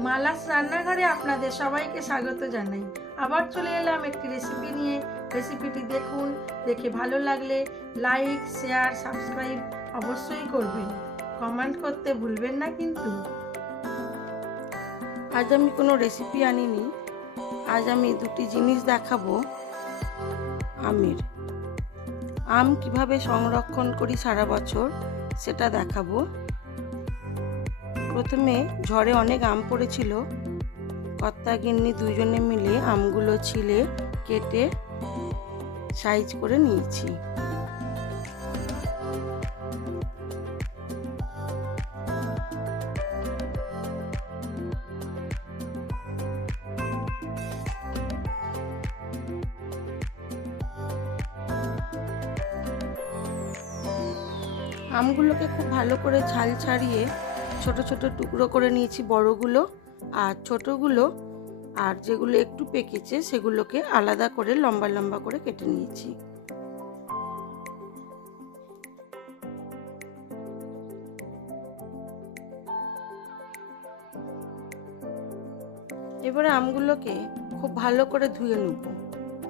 মালাস রান্নাঘরে আপনাদের সবাইকে স্বাগত জানাই। আবার চলে এলাম একটি রেসিপি নিয়ে। রেসিপিটি দেখুন, দেখে ভালো লাগলে লাইক শেয়ার সাবস্ক্রাইব অবশ্যই করবেন। কমেন্ট করতে ভুলবেন না কিন্তু। আজ আমি কোনো রেসিপি আনিনি। আজ আমি দুটি জিনিস দেখাবো। আমের। আম কীভাবে সংরক্ষণ করি সারা বছর, সেটা দেখাবো। প্রথমে ঝড়ে অনেক আম পড়েছিল। কর্তা গিন্নি দুজনে মিলে আমগুলো ছিলে, কেটে সাইজ করে নিয়েছি। আমগুলোকে খুব ভালো করে ছাল ছাড়িয়ে ছোট ছোট টুকরো করে নিয়েছি বড়গুলো আর ছোটগুলো আর যেগুলো একটু পেকেছে সেগুলোকে আলাদা করে লম্বা লম্বা করে কেটে নিয়েছি। এবারে আমগুলোকে খুব ভালো করে ধুয়ে নেব।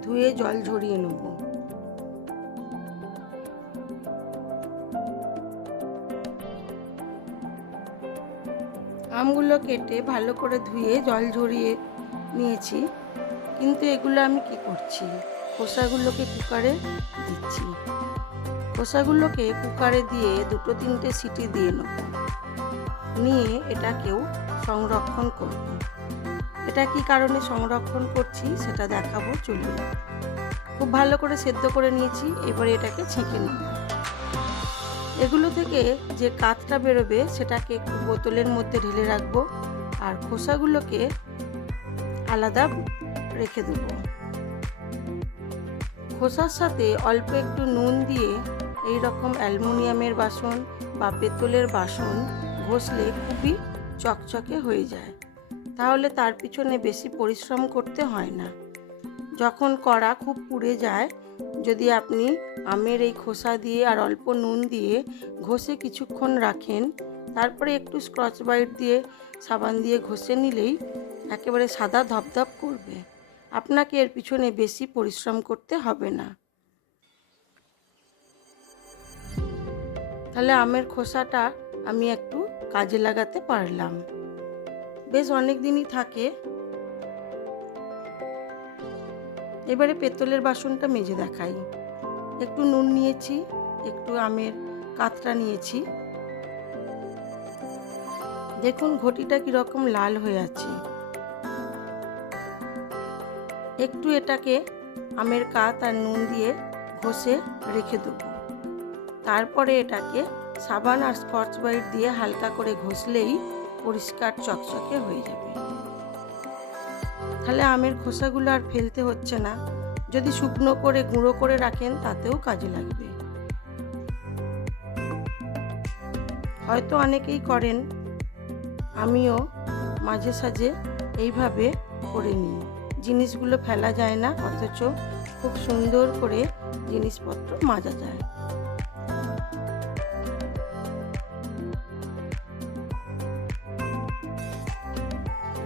ধুয়ে জল ঝরিয়ে নেব। আমগুলো কেটে ভালো করে ধুয়ে জল ঝরিয়ে নিয়েছি। কিন্তু এগুলো আমি কি করছি? খোসাগুলোকে কুকারে দিচ্ছি। খোসাগুলোকে কুকারে দিয়ে দুটো তিনটে সিটি দিয়ে নেব। নিয়ে এটাকেও সংরক্ষণ করব। এটা কি কারণে সংরক্ষণ করছি সেটা দেখাবো চলুন খুব ভালো করে সেদ্ধ করে নিয়েছি, এবারে এটাকে ছেঁকে নেব। এগুলো থেকে যে কাতটা বেরোবে সেটাকে একটু বোতলের মধ্যে ঢেলে রাখব আর খোসাগুলোকে আলাদা রেখে দেব। খোসার সাথে অল্প একটু নুন দিয়ে এই রকম অ্যালুমিনিয়ামের বাসন বা পেতলের বাসন ঘষলে খুবই চকচকে হয়ে যায়। তাহলে তার পিছনে বেশি পরিশ্রম করতে হয় না। যখন কড়া খুব পুড়ে যায়, যদি আপনি আমের এই খোসা দিয়ে আর অল্প নুন দিয়ে ঘষে কিছুক্ষণ রাখেন, তারপরে একটু স্ক্রচ বাইট দিয়ে সাবান দিয়ে ঘষে নিলেই একেবারে সাদা ধপধপ করবে। আপনাকে এর পিছনে বেশি পরিশ্রম করতে হবে না। তাহলে আমের খোসাটা আমি একটু কাজে লাগাতে পারলাম। বেশ অনেক দিনই থাকে এবারে পেতলের বাসনটা মেজে দেখাই। একটু নুন নিয়েছি, একটু আমের কাতটা নিয়েছি। দেখুন ঘটিটা কীরকম লাল হয়ে আছে। একটু এটাকে আমের কাত আর নুন দিয়ে ঘষে রেখে দেবো। তারপরে এটাকে সাবান আর স্কচ ব্রাইট দিয়ে হালকা করে ঘষলেই পরিষ্কার চকচকে হয়ে যাবে। তাহলে আমের খোসাগুলো আর ফেলতে হচ্ছে না। যদি শুকনো করে গুঁড়ো করে রাখেন, তাতেও কাজে লাগবে। হয়তো অনেকেই করেন। আমিও মাঝে সাঝে এইভাবে করে নিই। জিনিসগুলো ফেলা যায় না, অথচ খুব সুন্দর করে জিনিসপত্র মাজা যায়।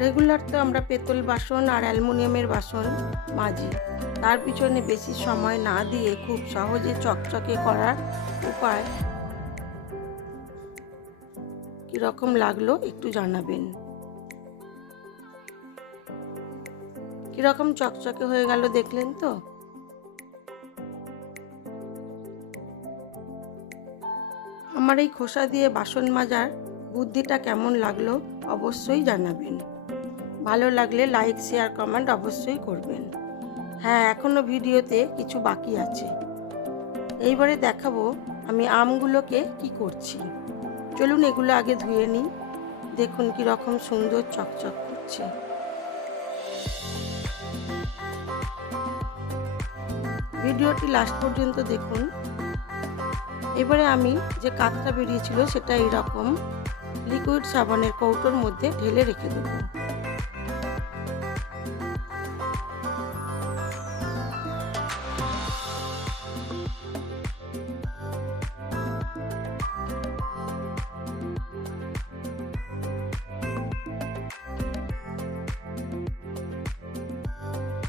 রেগুলার তো আমরা পেতল বাসন আর অ্যালুমিনিয়ামের বাসন মাজি। তার পিছনে বেশি সময় না দিয়ে খুব সহজে চকচকে করার উপায় কীরকম লাগল একটু জানাবেন। কীরকম চকচকে হয়ে গেল দেখলেন তো? আমার এই খোসা দিয়ে বাসন মাজার বুদ্ধিটা কেমন লাগল অবশ্যই জানাবেন। ভালো লাগলে লাইক শেয়ার কমেন্ট অবশ্যই করবেন। হ্যাঁ এখনও ভিডিওতে কিছু বাকি আছে। এইবারে দেখাবো আমি আমগুলোকে কি করছি। চলুন এগুলো আগে ধুয়ে নিই। দেখুন কি রকম সুন্দর চকচক করছে। ভিডিওটি লাস্ট পর্যন্ত দেখুন। এবারে আমি যে কাতটা বেরিয়েছিল সেটা এইরকম। লিকুইড সাবানের কৌটোর মধ্যে ঢেলে রেখে দেবো।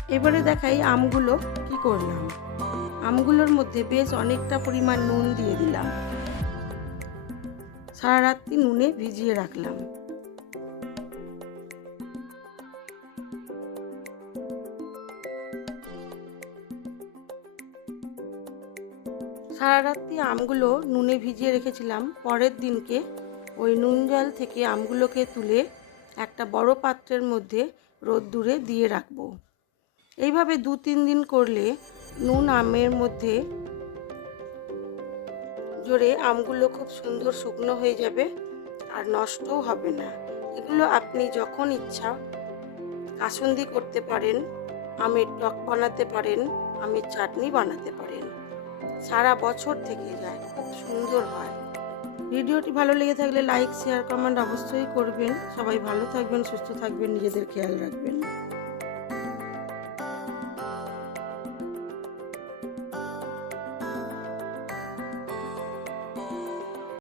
এবারে দেখাই আমগুলো কি করলাম। আমগুলোর মধ্যে বেশ অনেকটা পরিমাণ নুন দিয়ে দিলাম। সারা রাত্রি নুনে ভিজিয়ে রাখলাম। সারা রাত্রি আমগুলো নুনে ভিজিয়ে রেখেছিলাম। পরের দিনকে ওই নুন জল থেকে আমগুলোকে তুলে একটা বড় পাত্রের মধ্যে রোদ্দুরে দিয়ে রাখব। এইভাবে দু তিন দিন করলে নুন, আমের মধ্যে জোরে আমগুলো খুব সুন্দর শুকনো হয়ে যাবে আর নষ্টও হবে না। এগুলো আপনি যখন ইচ্ছা কাসুন্দি করতে পারেন, আমের টক বানাতে পারেন, আমের চাটনি বানাতে পারেন। সারা বছর থেকে যায়, খুব সুন্দর হয়। ভিডিওটি ভালো লেগে থাকলে লাইক, শেয়ার, কমেন্ট অবশ্যই করবেন। সবাই ভালো থাকবেন, সুস্থ থাকবেন, নিজেদের খেয়াল রাখবেন।